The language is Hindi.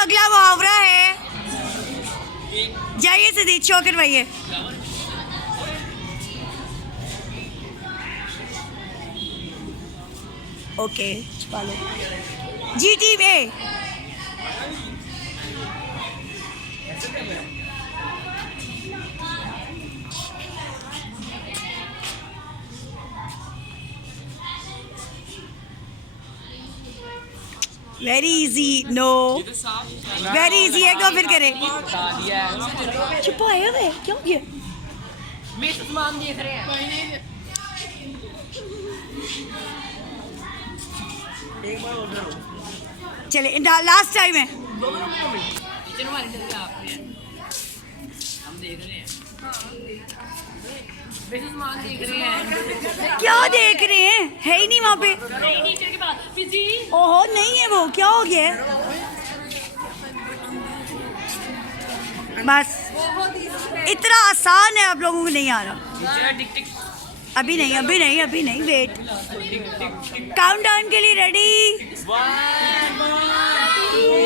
अगला मुहावरा है, जाइए सदीद शो करवाइए। ओके छुपा लो। जी team A. Very easy. No very easy है, तो फिर करें। छुपाया हुआ है क्यों गया? मैं सामान देख रहे हैं। चले लास्ट टाइम है। हम देख रहे हैं। मैं सामान देख रहे हैं। क्या देख रहे हैं? है ही नहीं वहाँ पे। टीचर के पास। ओहो नहीं है वो, क्या हो गया है? बस इतना आसान है, आप लोगों को नहीं आ रहा। अभी नहीं अभी नहीं अभी नहीं, वेट। काउंटडाउन के लिए रेडी। 1